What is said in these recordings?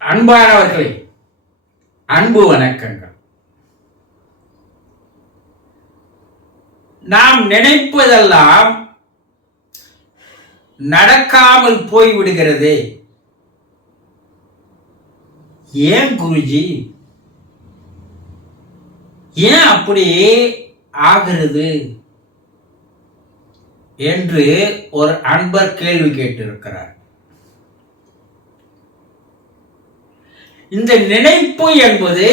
அன்பானவர்களே, அன்பு வணக்கங்கள். நாம் நினைப்பதெல்லாம் நடக்காமல் போய்விடுகிறதே. ஏன் குருஜி, ஏன் அப்படியே ஆகிறது என்று ஒரு அன்பர் கேள்வி கேட்டிருக்கிறார். இந்த நினைப்பு என்பது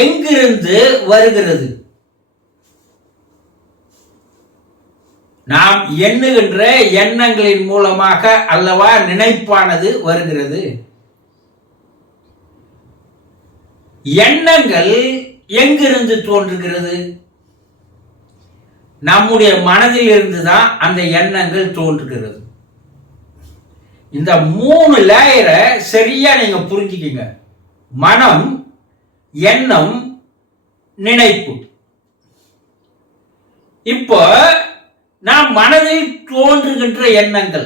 எங்கிருந்து வருகிறது? நாம் எண்ணுகின்ற எண்ணங்களின் மூலமாக அல்லவா நினைப்பானது வருகிறது. எண்ணங்கள் எங்கிருந்து தோன்றுகிறது? நம்முடைய மனதில் இருந்துதான் அந்த எண்ணங்கள் தோன்றுகிறது. இந்த 3 லேயரை சரியா நீங்க புரிஞ்சுக்கீங்க. மனம், எண்ணம், நினைப்பு. இப்போ நாம் மனதில் தோன்றுகின்ற எண்ணங்கள்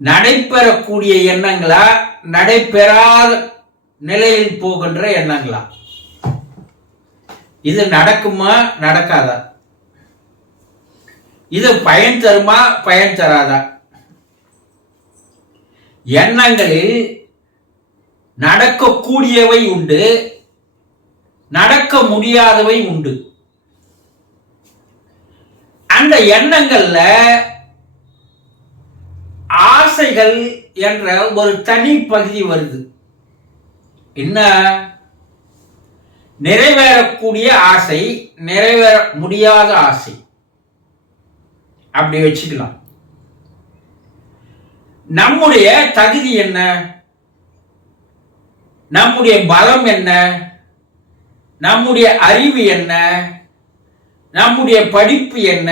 நடைபெறக்கூடிய எண்ணங்களா, நடைபெறாத நிலையில் போகின்ற எண்ணங்களா? இது நடக்குமா, நடக்காதா? இது பயன் தருமா, பயன் தராதா? எண்ணங்களில் நடக்கக்கூடியவை உண்டு, நடக்க முடியாதவை உண்டு. அந்த எண்ணங்கள்ல ஆசைகள் என்ற ஒரு தனி பகுதி வருது. என்ன? நிறைவேறக்கூடிய ஆசை, நிறைவேற முடியாத ஆசை. அப்படி வச்சுக்கலாம். நம்முடைய தகுதி என்ன? நம்முடைய பலம் என்ன? நம்முடைய அறிவு என்ன? நம்முடைய படிப்பு என்ன?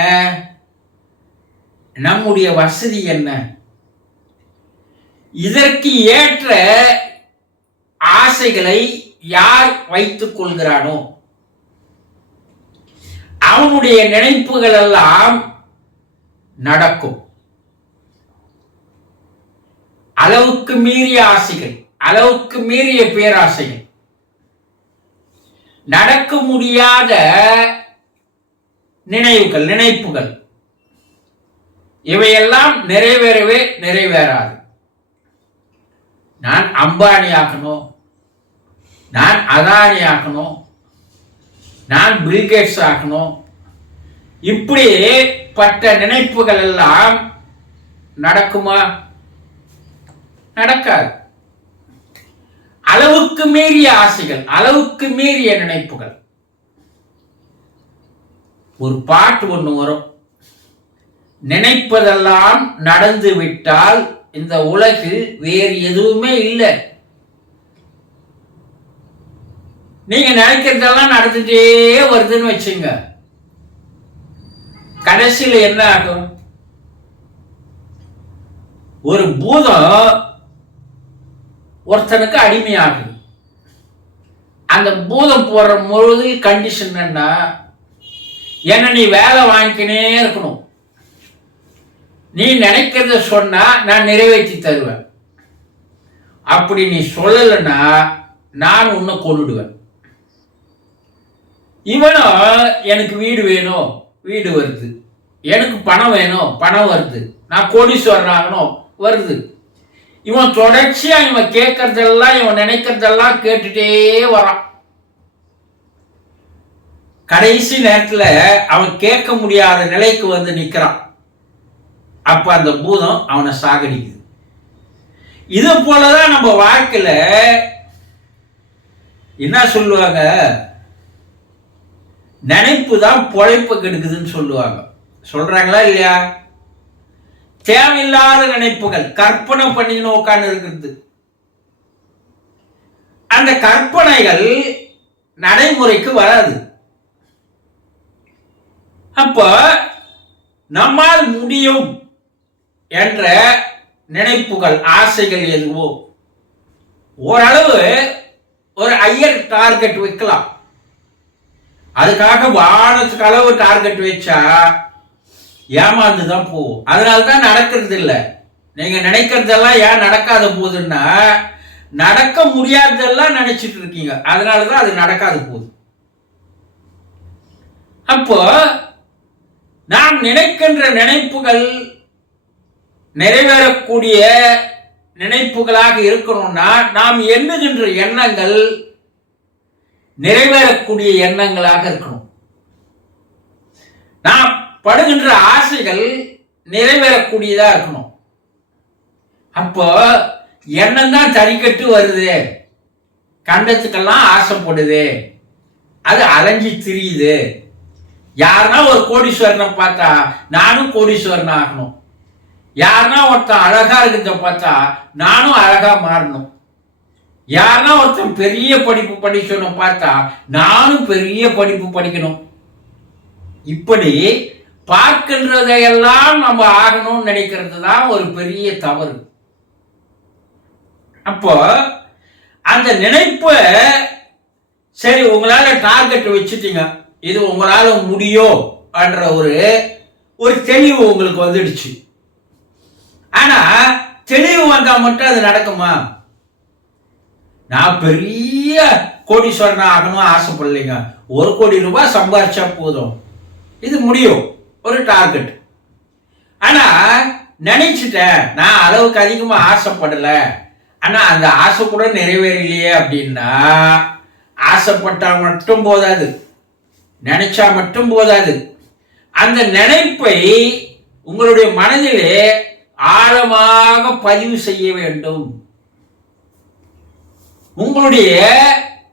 நம்முடைய வசதி என்ன? இதற்கு ஏற்ற ஆசைகளை யார் வைத்துக் கொள்கிறானோ அவனுடைய நினைப்புகள் எல்லாம் நடக்கும். அளவுக்கு மீறிய ஆசைகள், அளவுக்கு மீறிய பேராசைகள், நடக்க முடியாத நினைப்புகள் இவையெல்லாம் நிறைவேறவே நிறைவேறாது. நான் அம்பானி ஆக்கணும், நான் அதானி ஆக்கணும், நான் பில்கேட்ஸ் ஆக்கணும், இப்படிப்பட்ட நினைப்புகள் எல்லாம் நடக்குமா? நடக்காது. அளவுக்கு மீறிய ஆசைகள், அளவுக்கு மீறிய நினைப்புகள். ஒரு பாட்டு ஒண்ணு வரும், நினைப்பதெல்லாம் நடந்து விட்டால் இந்த உலகில் வேறு எதுவுமே இல்லை. நீங்க நினைக்கிறதெல்லாம் நடந்துட்டே வருதுன்னு வச்சுங்க, கடைசியில் என்ன ஆகும்? ஒரு பூதம் ஒருத்தனுக்கு அடிமையாகுது. அந்த பூதம் போடுற முழு கண்டிஷன் என்ன, நீ வேலை வாங்கிக்கினே இருக்கணும், நீ நினைக்கிறத சொன்னா நான் நிறைவேற்றி தருவேன், அப்படி நீ சொல்லலைன்னா நான் உன்னை கொன்னுடுவேன். இவனும் எனக்கு வீடு வேணும், வீடு வருது, எனக்கு பணம் வேணும், பணம் வருது, நான் கோடீஸ்வரன் ஆகணும், வருது. இவன் தொடர்ச்சியா இவன் கேட்கறதெல்லாம், இவன் நினைக்கிறதெல்லாம் கேட்டுட்டே வரான். கடைசி நேரத்துல அவன் கேட்க முடியாத நிலைக்கு வந்து நிக்கிறான். அப்ப அந்த பூதம் அவனை சாகடிக்குது. இது போலதான் நம்ம வாழ்க்கையில என்ன சொல்லுவாங்க, நினைப்பு தான் பொழைப்பு கெடுக்குதுன்னு சொல்லுவாங்க. சொல்றாங்களா இல்லையா? தேவையில்லாத நினைப்புகள், கற்பனை பண்ணின்னு உட்கார்ந்து இருக்கிறது. அந்த கற்பனைகள் நடைமுறைக்கு வராது. அப்ப நம்மால் முடியும் என்ற நினைப்புகள், ஆசைகள் எதுவோ ஓரளவு ஒரு ஹையர் டார்கெட் வைக்கலாம். அதுக்காக வானத்துக்கு அளவு டார்கெட் வச்சா ஏமாந்துதான் போகும். அதனால்தான் நடக்கிறது இல்லை. நீங்க நினைக்கிறதெல்லாம் ஏன் நடக்காத போகுதுன்னா, நடக்க முடியாததெல்லாம் நினைச்சிட்டு இருக்கீங்க. அதனாலதான் அது நடக்காத போகுது. அப்போ நாம் நினைக்கின்ற நினைப்புகள் நிறைவேறக்கூடிய நினைப்புகளாக இருக்கணும்னா, நாம் எண்ணுகின்ற எண்ணங்கள் நிறைவேறக்கூடிய எண்ணங்களாக இருக்கணும். நாம் படுகின்ற ஆசைகள் நிறைவேறக்கூடியதா இருக்கணும். அப்போ எண்ணம் தான் தறிக்கட்டு வருது, கண்டத்துக்கெல்லாம் ஆசைப்படுது, அது அலைஞ்சி திரியுது. யாருன்னா ஒரு கோடீஸ்வரனை பார்த்தா நானும் கோடீஸ்வரன் ஆகணும், யாருன்னா ஒருத்தன் அழகா இருக்கிறத பார்த்தா நானும் அழகா மாறணும், யாருன்னா ஒருத்தன் பெரிய படிப்பு படிக்கணும் பார்த்தா நானும் பெரிய படிப்பு படிக்கணும். இப்படி பார்க்கின்றதையெல்லாம் நம்ம ஆகணும்னு நினைக்கிறது தான் ஒரு பெரிய தவறு. அப்போ அந்த நினைப்ப சரி உங்களால டார்கெட் வச்சுட்டீங்க, இது உங்களால முடியும் என்ற ஒரு தெளிவு உங்களுக்கு வந்துடுச்சு. ஆனா தெளிவு வந்தா மட்டும் அது நடக்குமா? நான் பெரிய கோடீஸ்வரன் ஆகணும் ஆசைப்படலைங்க, 1 கோடி ரூபாய் சம்பாதிச்சா போதும், இது முடியும், ஒரு டார்கெட். ஆனா நினைச்சிட்டேன், நான் அளவுக்கு அதிகமா ஆசைப்படல, ஆனா அந்த ஆசை கூட நிறைவேறலையே அப்படின்னா, ஆசைப்பட்டா மட்டும் போதாது, நினைச்சா மட்டும் போதாது. அந்த நினைப்பை உங்களுடைய மனதிலே ஆழமாக பதிவு செய்ய வேண்டும். உங்களுடைய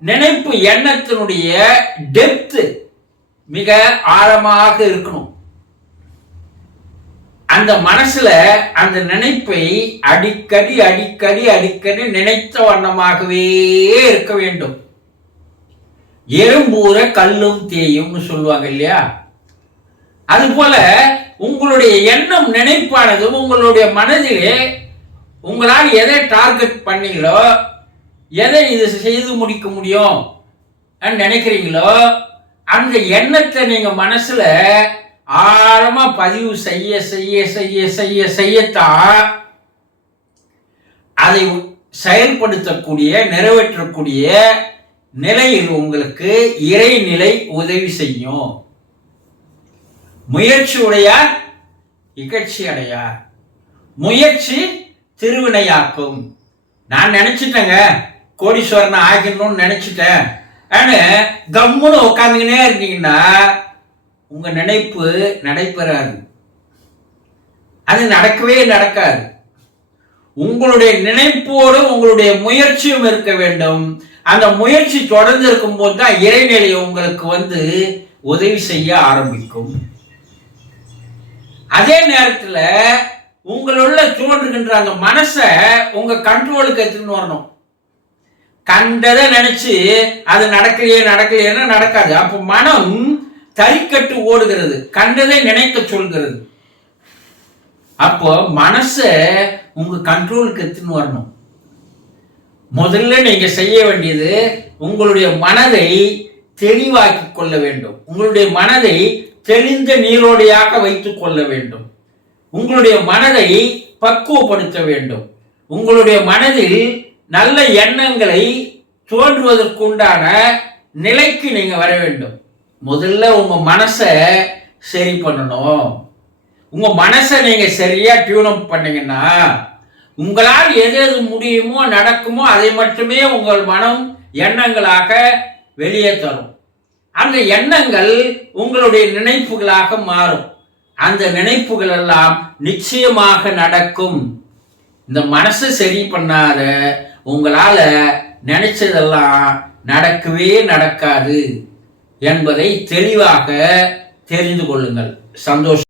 நினைப்பு எண்ணத்தினுடைய டெப்த் மிக ஆழமாக இருக்கணும். அந்த மனசுல அந்த நினைப்பை அடிக்கடி அடிக்கடி அடிக்கடி நினைத்த வண்ணமாகவே இருக்க வேண்டும். எறும்பூர கல்லும் தேயும் சொல்லுவாங்க இல்லையா? அது போல உங்களுடைய எண்ணம் நினைப்பானது உங்களுடைய மனதிலே உங்களால் எதை டார்கெட் பண்ணீங்களோ, எதை இது செய்து முடிக்க முடியும் நினைக்கிறீங்களோ, அந்த எண்ணத்தை நீங்க மனசுல ஆழமா பதிவு செய்ய செய்ய செய்ய செய்ய செய்யத்தான் அதை செயல்படுத்தக்கூடிய நிறைவேற்றக்கூடிய நிலையில் உங்களுக்கு இறைநிலை உதவி செய்யும். முயற்சி உடையார் இகழ்ச்சி அடையார், முயற்சி திருவினையாக்கும். நான் நினைச்சிட்டேங்க கோடீஸ்வரனை ஆகிடணும்னு நினைச்சிட்டேன், கம்முன்னு உட்காந்துக்கினே இருந்தீங்கன்னா உங்க நினைப்பு நடைபெறாது, அது நடக்கவே நடக்காது. உங்களுடைய நினைப்போடு உங்களுடைய முயற்சியும் இருக்க வேண்டும். அந்த முயற்சி தொடர்ந்து இருக்கும் போது தான் இறைநிலை உங்களுக்கு உதவி செய்ய ஆரம்பிக்கும். அதே நேரத்தில் உங்களுள்ள தோன்றுகின்ற அந்த மனசை உங்க கண்ட்ரோலுக்கு எடுத்துன்னு வரணும். கண்டதை நினைச்சு அது நடக்கலையேன்னா நடக்காது. அப்போ மனம் தறிக்கட்டு ஓடுகிறது, கண்டதை நினைக்க சொல்கிறது. அப்போ மனசை உங்க கண்ட்ரோலுக்கு எடுத்துன்னு வரணும். முதல்ல நீங்க செய்ய வேண்டியது உங்களுடைய மனதை தெளிவாக்கி கொள்ள வேண்டும். உங்களுடைய மனதை தெளிந்த நீரோடையாக வைத்துக் கொள்ள வேண்டும். உங்களுடைய மனதை பக்குவப்படுத்த வேண்டும். உங்களுடைய மனதில் நல்ல எண்ணங்களை தோன்றுவதற்குண்டான நிலைக்கு நீங்க வர வேண்டும். முதல்ல உங்க மனசை சரி பண்ணணும். உங்க மனசை நீங்க சரியா டியூன் அப் பண்ணீங்கன்னா உங்களால் எது எது முடியுமோ நடக்குமோ அதை மட்டுமே உங்கள் மனம் எண்ணங்களாக வெளியே தரும். அந்த எண்ணங்கள் உங்களுடைய நினைப்புகளாக மாறும். அந்த நினைப்புகள் எல்லாம் நிச்சயமாக நடக்கும். இந்த மனசை சரி பண்ணாத உங்களால நினைச்சதெல்லாம் நடக்கவே நடக்காது என்பதை தெளிவாக தெரிந்து கொள்ளுங்கள். சந்தோஷம்.